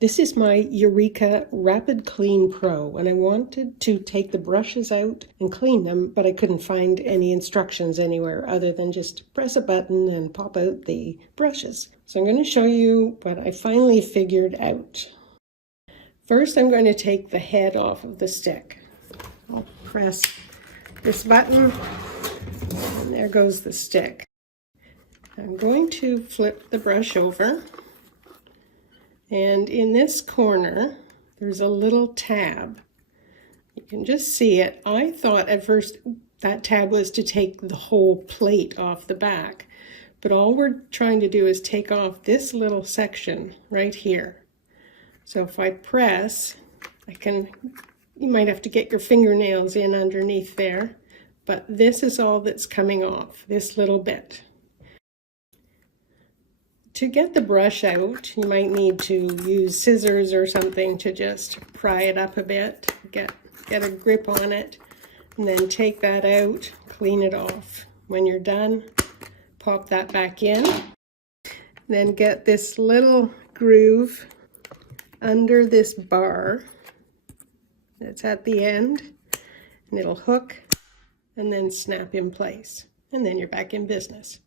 This is my EUREKA RapidClean Pro, and I wanted to take the brushes out and clean them, but I couldn't find any instructions anywhere other than just press a button and pop out the brushes. So I'm going to show you what I finally figured out. First, I'm going to take the head off of the stick. I'll press this button, and there goes the stick. I'm going to flip the brush over. And in this corner, there's a little tab. You can just see it. I thought at first that tab was to take the whole plate off the back, but all we're trying to do is take off this little section right here. So if I press, you might have to get your fingernails in underneath there, but this is all that's coming off, this little bit. To get the brush out, you might need to use scissors or something to just pry it up a bit, get a grip on it, and then take that out, clean it off. When you're done, pop that back in. Then get this little groove under this bar that's at the end, and it'll hook and then snap in place. And then you're back in business.